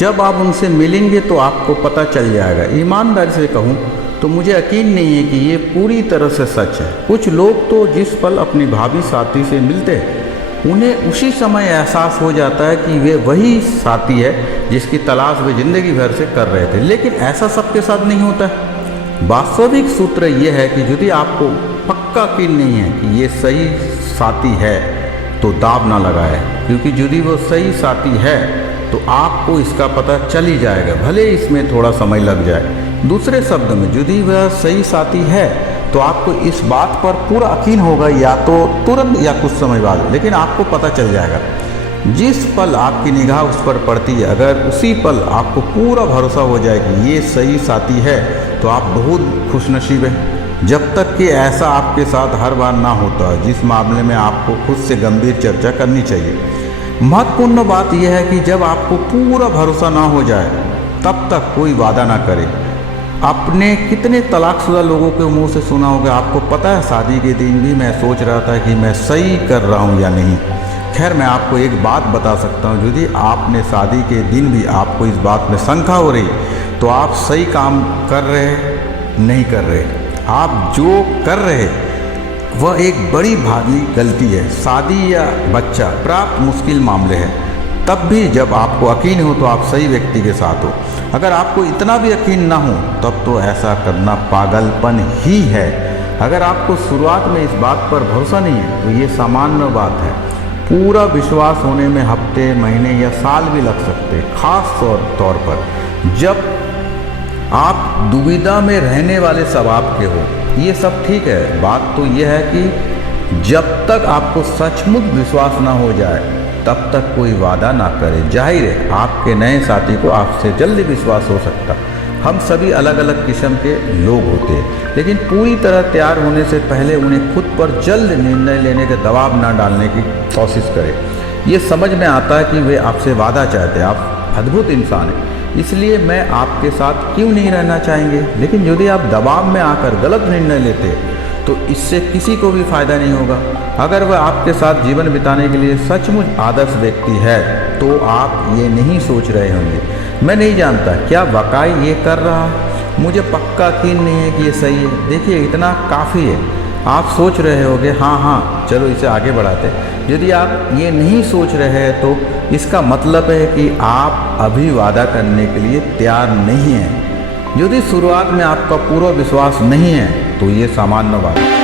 जब आप उनसे मिलेंगे तो आपको पता चल जाएगा। ईमानदारी से कहूँ तो मुझे यकीन नहीं है कि ये पूरी तरह से सच है। कुछ लोग तो जिस पल अपनी भावी साथी से मिलते हैं उन्हें उसी समय एहसास हो जाता है कि वे वही साथी है जिसकी तलाश वे जिंदगी भर से कर रहे थे, लेकिन ऐसा सबके साथ नहीं होता है। वास्तविक सूत्र यह है कि यदि आपको पक्का यकीन नहीं है कि ये सही साथी है तो दाव ना लगाए, क्योंकि यदि वो सही साथी है तो आपको इसका पता चल ही जाएगा, भले इसमें थोड़ा समय लग जाए। दूसरे शब्द में यदि वह सही साथी है तो आपको इस बात पर पूरा यकीन होगा, या तो तुरंत या कुछ समय बाद, लेकिन आपको पता चल जाएगा। जिस पल आपकी निगाह उस पर पड़ती है, अगर उसी पल आपको पूरा भरोसा हो जाए कि ये सही साथी है तो आप बहुत खुशनसीब हैं। जब तक कि ऐसा आपके साथ हर बार ना होता, जिस मामले में आपको खुद से गंभीर चर्चा करनी चाहिए। महत्वपूर्ण बात यह है कि जब आपको पूरा भरोसा ना हो जाए तब तक कोई वादा ना करें। आपने कितने तलाकशुदा लोगों के मुंह से सुना होगा, आपको पता है शादी के दिन भी मैं सोच रहा था कि मैं सही कर रहा हूँ या नहीं। खैर, मैं आपको एक बात बता सकता हूँ, यदि आपने शादी के दिन भी आपको इस बात में शंका हो रही तो आप सही काम कर रहे नहीं कर रहे। आप जो कर रहे वह एक बड़ी भारी गलती है। शादी या बच्चा प्राप्त मुश्किल मामले हैं, तब भी जब आपको यकीन हो तो आप सही व्यक्ति के साथ हो। अगर आपको इतना भी यकीन ना हो तब तो ऐसा करना पागलपन ही है। अगर आपको शुरुआत में इस बात पर भरोसा नहीं है तो ये सामान्य बात है। पूरा विश्वास होने में हफ्ते, महीने या साल भी लग सकते हैं। खास तौर पर जब आप दुविधा में रहने वाले स्वभाव के हो। ये सब ठीक है, बात तो यह है कि जब तक आपको सचमुच विश्वास ना हो जाए तब तक कोई वादा ना करें। जाहिर है आपके नए साथी को आपसे जल्दी विश्वास हो सकता। हम सभी अलग अलग किस्म के लोग होते हैं, लेकिन पूरी तरह तैयार होने से पहले उन्हें खुद पर जल्द निर्णय लेने का दबाव ना डालने की कोशिश करें। ये समझ में आता है कि वे आपसे वादा चाहते हैं, आप अद्भुत इंसान हैं, इसलिए मैं आपके साथ क्यों नहीं रहना चाहेंगे। लेकिन यदि आप दबाव में आकर गलत निर्णय लेते तो इससे किसी को भी फायदा नहीं होगा। अगर वह आपके साथ जीवन बिताने के लिए सचमुच आदर्श व्यक्ति है तो आप ये नहीं सोच रहे होंगे, मैं नहीं जानता क्या वाकई ये कर रहा है, मुझे पक्का यकीन नहीं है कि ये सही है। देखिए, इतना काफ़ी है। आप सोच रहे होंगे हाँ चलो इसे आगे बढ़ाते हैं। यदि आप ये नहीं सोच रहे हैं तो इसका मतलब है कि आप अभी वादा करने के लिए तैयार नहीं हैं। यदि शुरुआत में आपका पूरा विश्वास नहीं है तो ये सामान्य बात है।